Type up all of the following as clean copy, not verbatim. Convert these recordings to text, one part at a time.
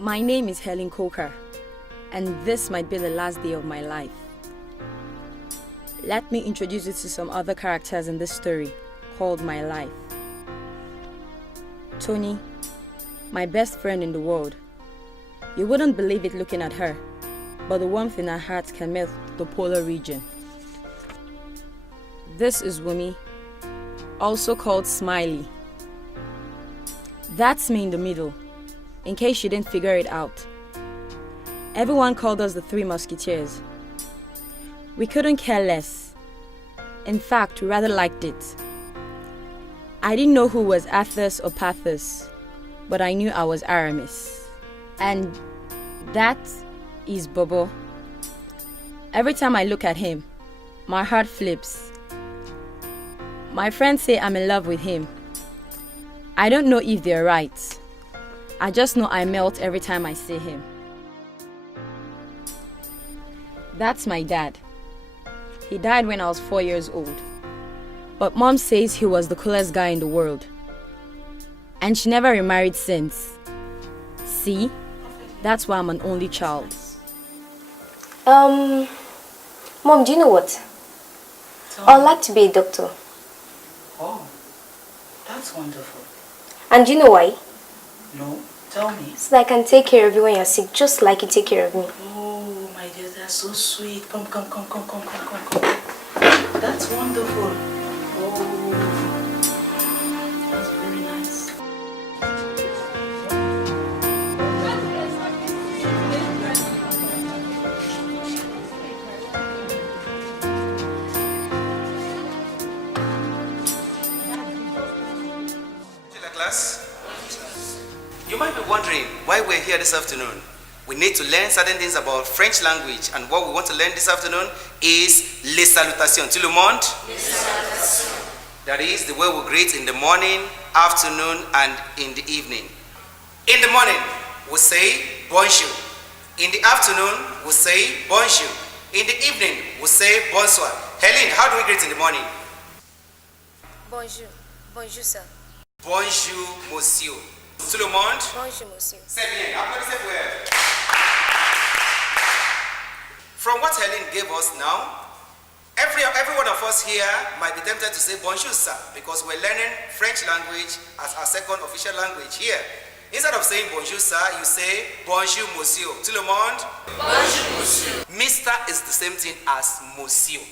My name is Helen Coker, and this might be the last day of my life. Let me introduce you to some other characters in this story called My Life. Tony, my best friend in the world. You wouldn't believe it looking at her, but the warmth in her heart can melt the polar region. This is Wumi, also called Smiley. That's me in the middle, in case you didn't figure it out. Everyone called us the Three Musketeers. We couldn't care less. In fact, we rather liked it. I didn't know who was Athos or Pathos, but I knew I was Aramis. And that is Bobo. Every time I look at him, my heart flips. My friends say I'm in love with him. I don't know if they're right. I just know I melt every time I see him. That's my dad. He died when I was 4 years old. But Mom says he was the coolest guy in the world. And she never remarried since. See? That's why I'm an only child. Mom, do you know what? I'd like to be a doctor. Oh, that's wonderful. And do you know why? No, tell me. So that I can take care of you when you're sick, just like you take care of me. Oh, my dear, that's so sweet. Come. That's wonderful. Oh, that's very nice. Class, you might be wondering why we're here this afternoon. We need to learn certain things about French language, and what we want to learn this afternoon is les salutations. Tout le monde? Les salutations. That is the way we greet in the morning, afternoon, and in the evening. In the morning, we say bonjour. In the afternoon, we say bonjour. In the evening, we say bonsoir. Helen, how do we greet in the morning? Bonjour. Bonjour, sir. Bonjour, monsieur. Tout le monde? Bonjour, monsieur. C'est bien. Applaudissez pour elle. From what Helen gave us now, every one of us here might be tempted to say bonjour, sir, because we're learning French language as our second official language here. Instead of saying bonjour, sir, you say bonjour, monsieur. Tout le monde? Bonjour, monsieur. Mister is the same thing as monsieur.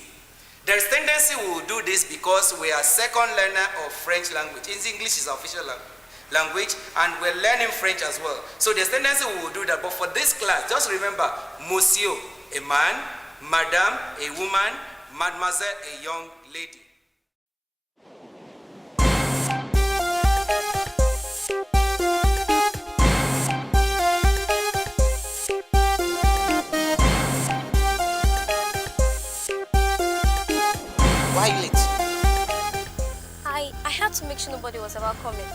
There's tendency we will do this because we are second learner of French language. English is our official language, and we're learning French as well. So there's tendency we will do that. But for this class, just remember, monsieur, a man, madame, a woman, mademoiselle, a young lady. Why are you late? I had to make sure nobody was about coming.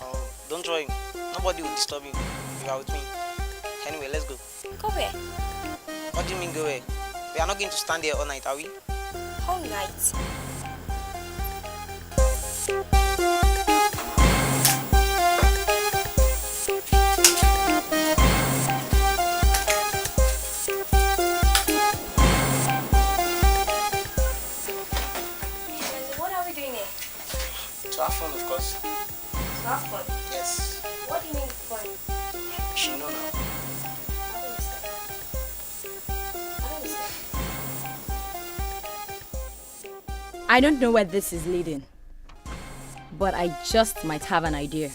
Oh, don't worry. Nobody will disturb you if you are with me. Anyway, let's go. Go where? What do you mean go where? We are not going to stand here all night, are we? All night. What are we doing here? To have fun, of course. To have fun. Yes. What do you mean fun? You should know now. I don't understand. I don't know where this is leading, but I just might have an idea.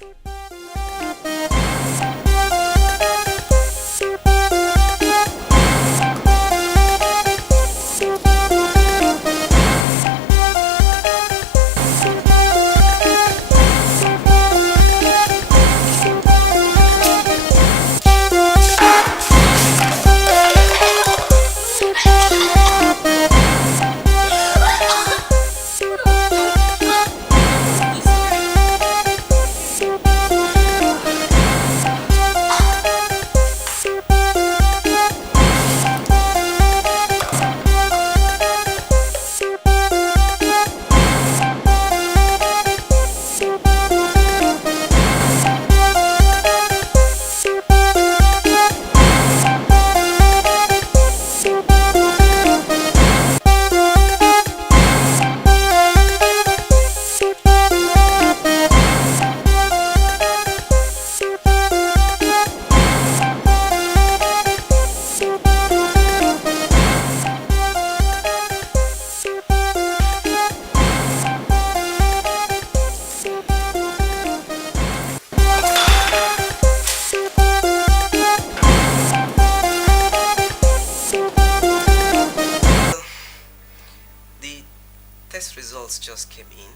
test results just came in.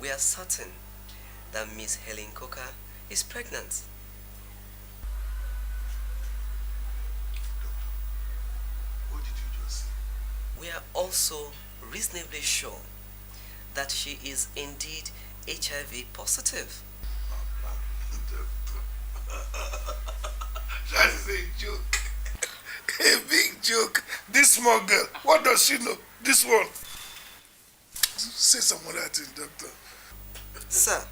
We are certain that Miss Helen Coker is pregnant. What did you just say? We are also reasonably sure that she is indeed HIV positive. That is a joke. A big joke. This small girl, what does she know? This one. Say some other thing, doctor. Sir,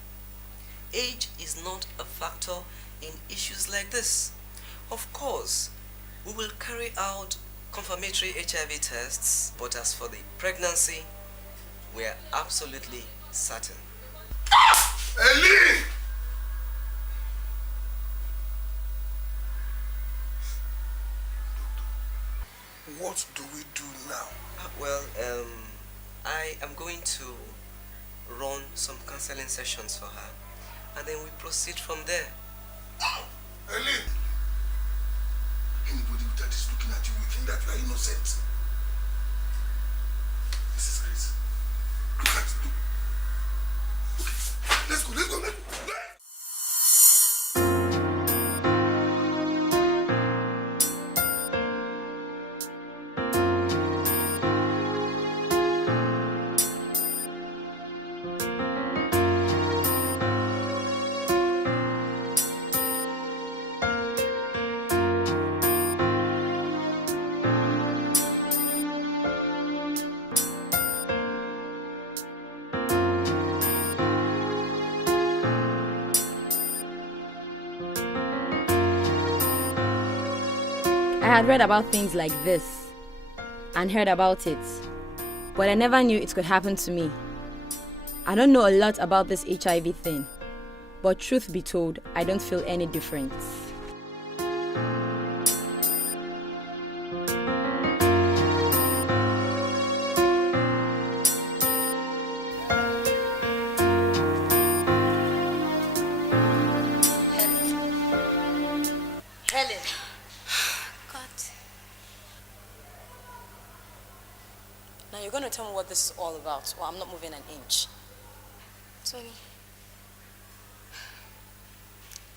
age is not a factor in issues like this. Of course, we will carry out confirmatory HIV tests, but as for the pregnancy, we are absolutely certain. Eileen! What do we do now? Well, I am going to run some counseling sessions for her, and then we proceed from there. Eileen! Anybody that is looking at you will think that you are innocent. Mrs. Grace, look at you. Okay, let's go, let's go, let's go. I had read about things like this and heard about it, but I never knew it could happen to me. I don't know a lot about this HIV thing, but truth be told, I don't feel any different. Helen. Now you're going to tell me what this is all about, or I'm not moving an inch. Tony,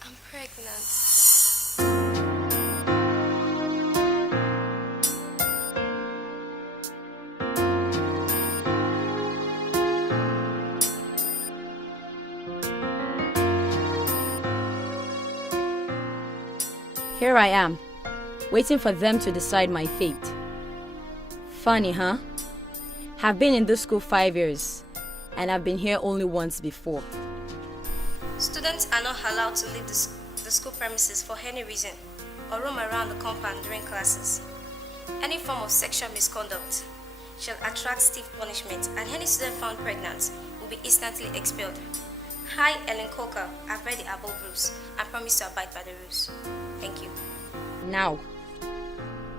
I'm pregnant. Here I am, waiting for them to decide my fate. Funny, huh? Have been in this school 5 years, and I've been here only once before. Students are not allowed to leave the school premises for any reason or roam around the compound during classes. Any form of sexual misconduct shall attract stiff punishment, and any student found pregnant will be instantly expelled. I, Helen Coker, have read the above rules and promise to abide by the rules. Thank you. Now,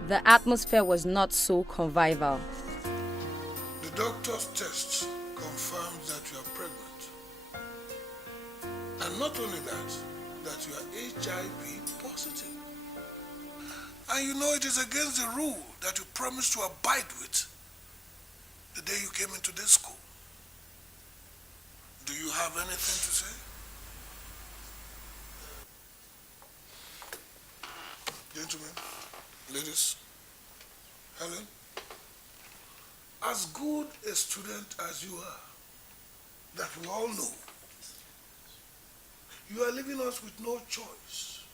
the atmosphere was not so convivial. The doctor's test confirms that you are pregnant. And not only that you are HIV positive. And you know it is against the rule that you promised to abide with the day you came into this school. Do you have anything to say? Gentlemen, ladies, Helen, as good a student as you are, that we all know, you are leaving us with no choice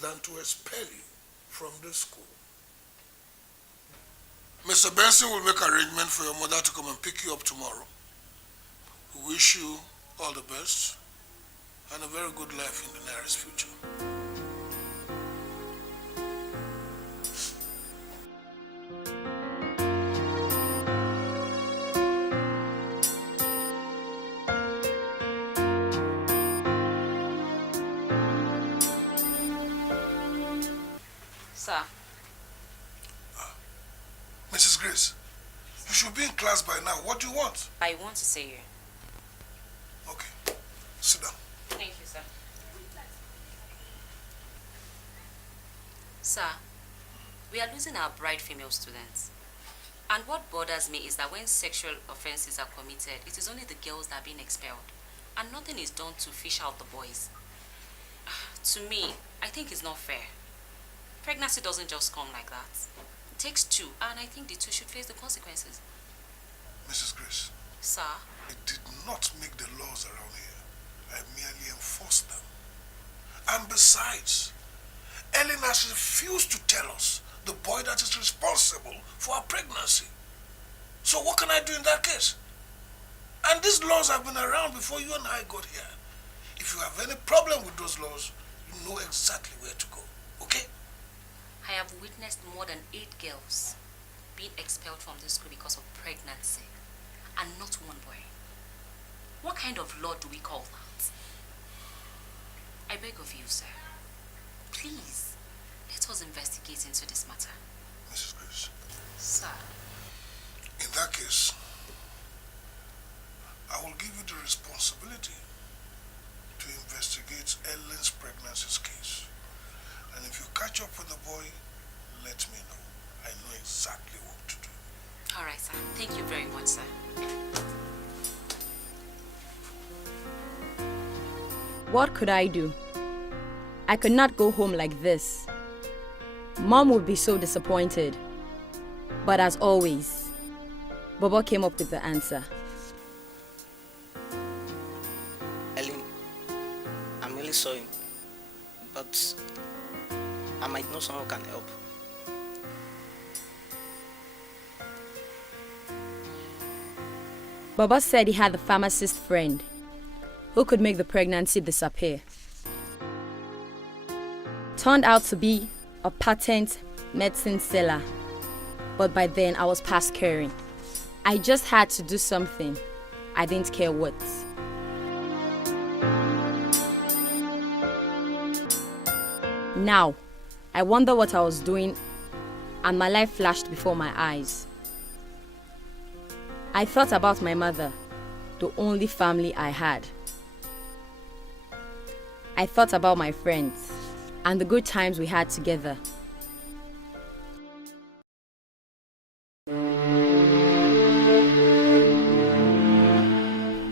than to expel you from this school. Mr. Benson will make arrangement for your mother to come and pick you up tomorrow. We wish you all the best and a very good life in the nearest future. Sir. Mrs. Grace, you should be in class by now. What do you want? I want to see you. Okay, sit down. Thank you, sir. Sir, we are losing our bright female students. And what bothers me is that when sexual offenses are committed, it is only the girls that are being expelled. And nothing is done to fish out the boys. To me, I think it's not fair. Pregnancy doesn't just come like that. It takes two, and I think the two should face the consequences. Mrs. Grace. Sir? I did not make the laws around here. I merely enforced them. And besides, Helen has refused to tell us the boy that is responsible for her pregnancy. So what can I do in that case? And these laws have been around before you and I got here. If you have any problem with those laws, you know exactly where to go, okay? I have witnessed more than 8 girls being expelled from this school because of pregnancy, and not one boy. What kind of law do we call that? I beg of you, sir. Please, let us investigate into this matter. Mrs. Grace. Sir. In that case, I will give you the responsibility to investigate Helen's pregnancy case. And if you catch up with the boy, let me know. I know exactly what to do. All right, sir. Thank you very much, sir. What could I do? I could not go home like this. Mom would be so disappointed. But as always, Bobo came up with the answer. Helen, I'm really sorry, but I might know someone who can help. Baba said he had a pharmacist friend who could make the pregnancy disappear. Turned out to be a patent medicine seller, but by then I was past caring. I just had to do something. I didn't care what. Now, I wonder what I was doing, and my life flashed before my eyes. I thought about my mother, the only family I had. I thought about my friends and the good times we had together.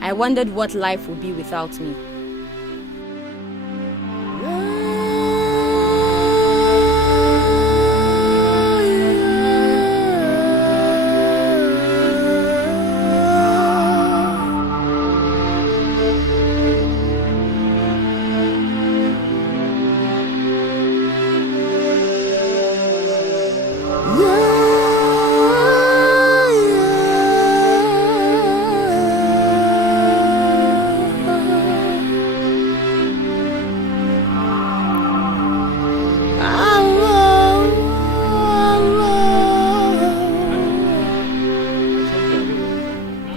I wondered what life would be without me.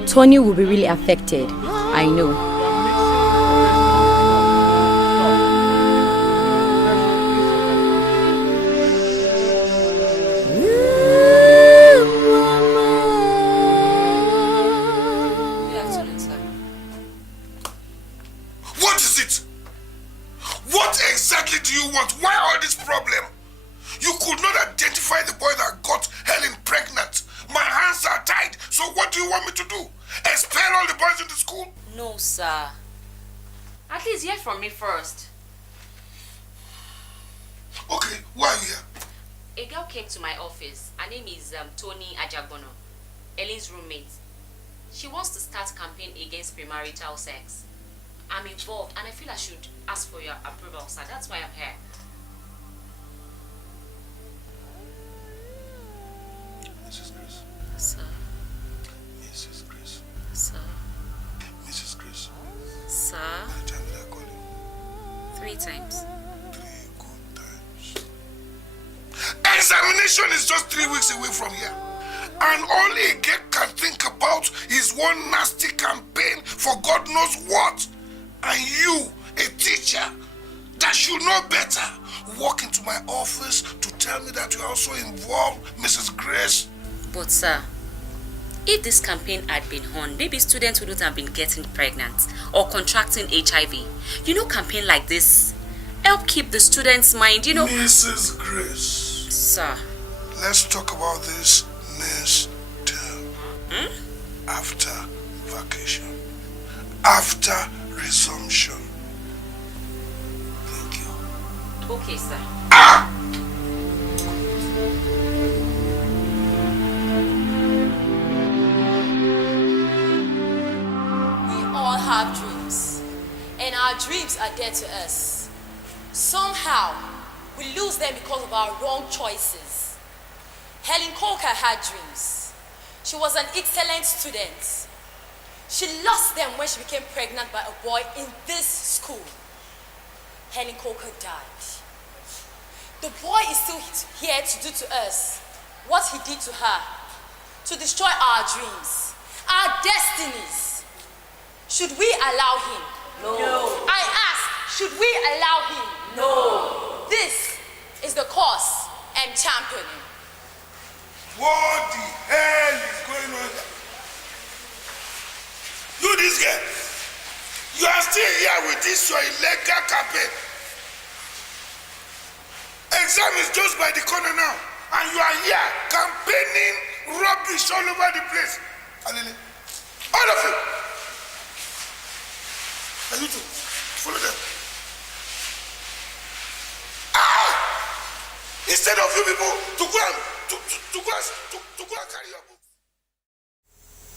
Tony will be really affected, I know. Good afternoon, sir. What is it? What exactly do you want? Why all this problem? You could not identify the boy that got Helen pregnant. My hands are tied, so what do you want me to do? Expel all the boys in the school? No, sir. At least hear from me first. Okay, why are you here? A girl came to my office. Her name is Tony Ajabono, Helen's roommate. She wants to start a campaign against premarital sex. I'm involved and I feel I should ask for your approval, sir. That's why I'm here. Mrs. Grace. Sir. Mrs. Grace. Sir. Mrs. Grace. Sir. How many times did I call you? 3 times. 3 good times. Examination is just 3 weeks away from here. And all a girl can think about is one nasty campaign for God knows what. And you, a teacher that should know better, walk into my office to tell me that you're also involved, Mrs. Grace. But sir, if this campaign had been on, maybe students wouldn't have been getting pregnant or contracting HIV. You know, campaign like this help keep the students' mind, you know. Mrs. Grace. Sir. Let's talk about this next After vacation. After resumption. Thank you. Okay, sir. We all have dreams, and our dreams are dear to us. Somehow, we lose them because of our wrong choices. Helen Coker had dreams. She was an excellent student. She lost them when she became pregnant by a boy in this school. Helen Coker died. The boy is still here to do to us what he did to her, to destroy our dreams, our destinies. Should we allow him? No. I ask, should we allow him? No. This is the cause I'm championing. What the hell is going on here? You, this girl, you are still here with this your illegal campaign. Exam is just by the corner now, and you are here campaigning rubbish all over the place. Alele, all of you. And you too, follow them. Instead of you people to go and carry your book.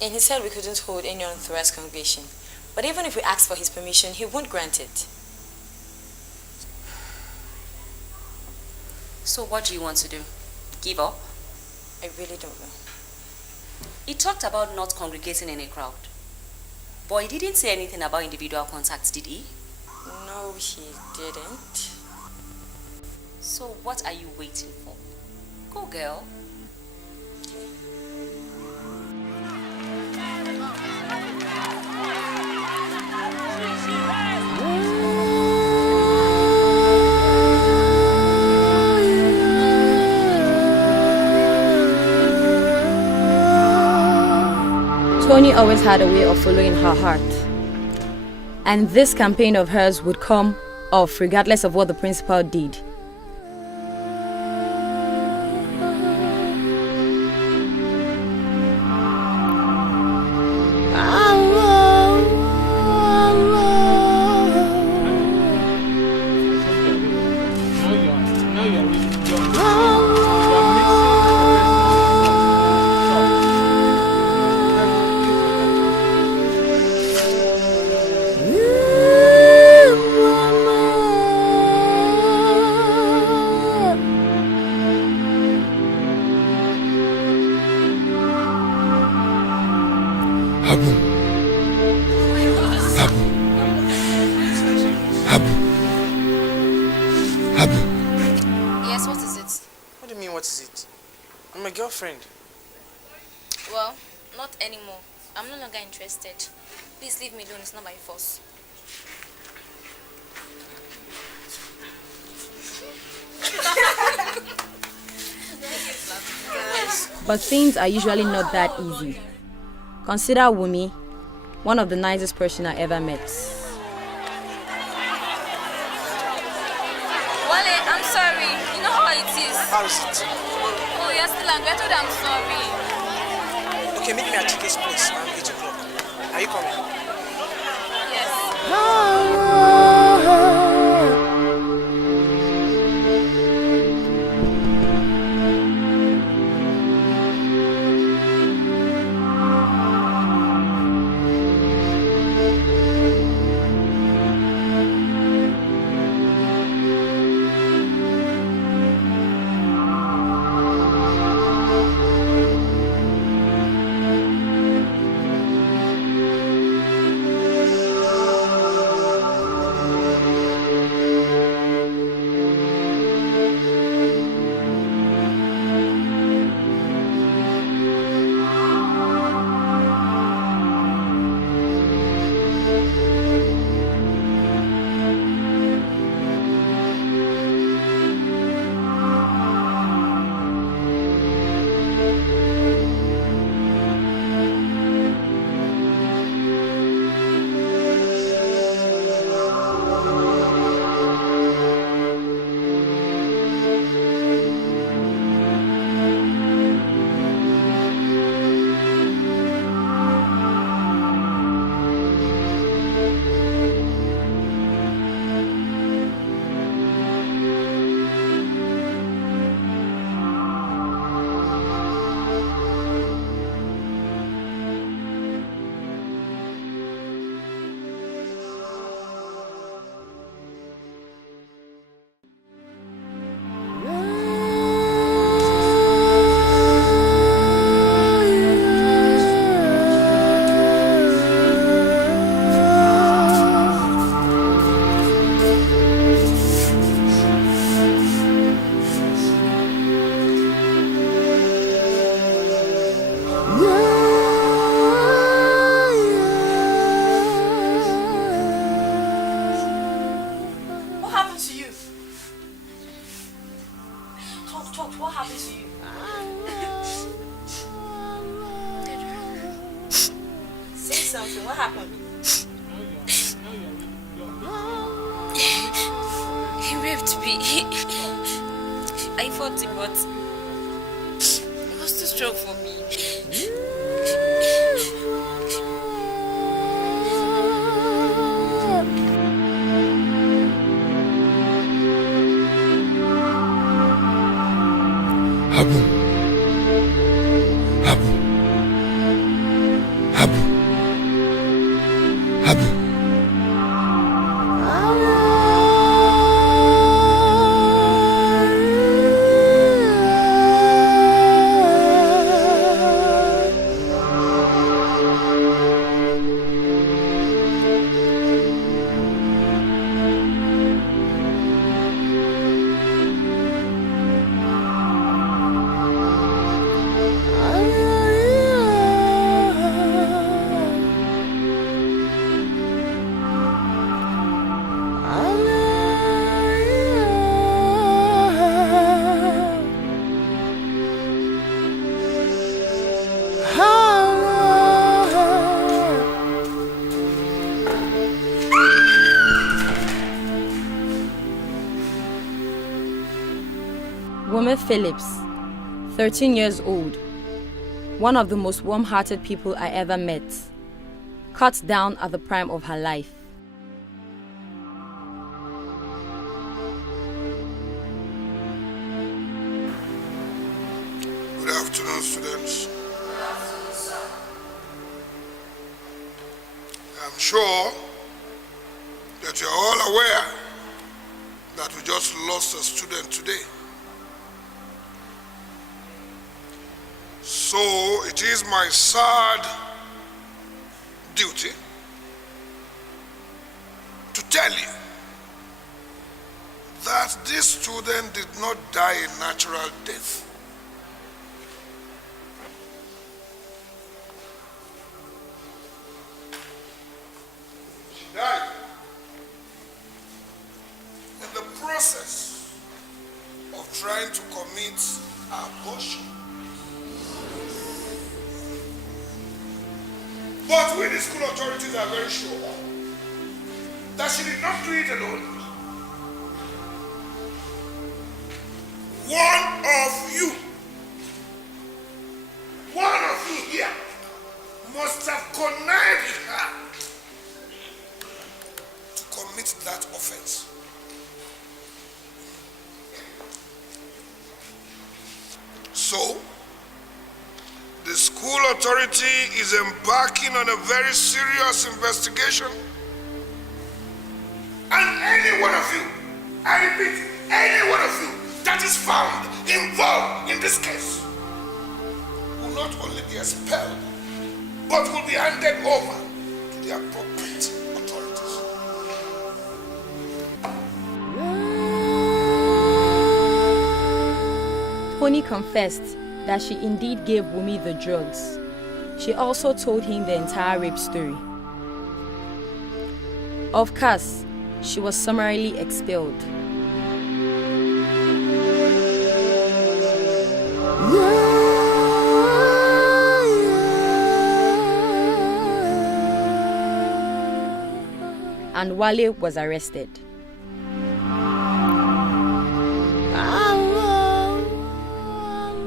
And he said we couldn't hold any unauthorized congregation. But even if we asked for his permission, he won't grant it. So what do you want to do? Give up? I really don't know. He talked about not congregating in a crowd. But he didn't say anything about individual contacts, did he? No, he didn't. So what are you waiting for? Go, girl. Tony always had a way of following her heart. And this campaign of hers would come off regardless of what the principal did. Yes, what is it? What do you mean, what is it? I'm a girlfriend. Well, not anymore. I'm no longer interested. Please leave me alone. It's not by force. But things are usually not that easy. Consider Wumi, one of the nicest person I ever met. Wale, I'm sorry. You know how it is. How is it? Oh, you're still angry. I told you I'm sorry. Okay, meet me at Chike's place around 8 o'clock. Are you coming? Yes. something. What happened? He raped me. I fought him, but it was too strong for me. Habu. Habu. Habu. Habu. Woman Phillips, 13 years old, one of the most warm-hearted people I ever met, cut down at the prime of her life. Good afternoon, students. I'm sure that you're all aware that we just lost a student today. So it is my sad duty to tell you that this student did not die a natural death. She died in the process of trying to commit abortion. But we, the school authorities, are very sure that she did not do it alone. One of you here must have connived with her to commit that offense. So, the school authority is embarking on a very serious investigation. And any one of you, I repeat, any one of you that is found involved in this case will not only be expelled, but will be handed over to the appropriate authorities. Tony confessed that she indeed gave Wumi the drugs. She also told him the entire rape story. Of course, she was summarily expelled. And Wale was arrested.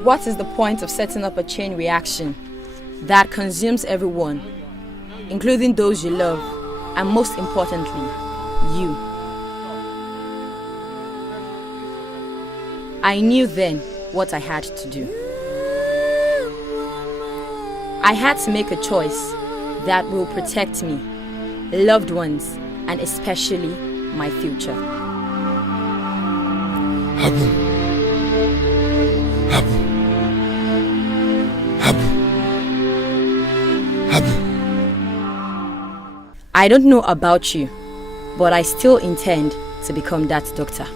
What is the point of setting up a chain reaction that consumes everyone, including those you love, and most importantly, you? I knew then what I had to do. I had to make a choice that will protect me, loved ones, and especially my future. Habu. Habu. Habu. Habu. I don't know about you, but I still intend to become that doctor.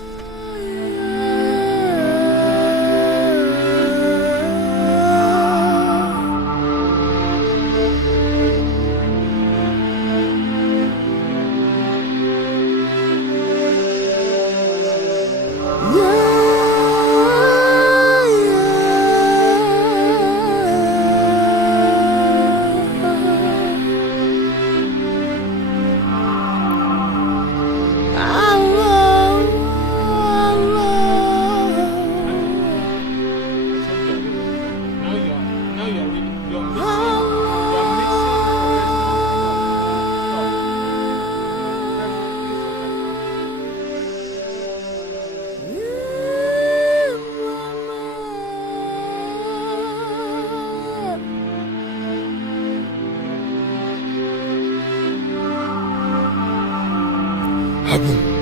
happen.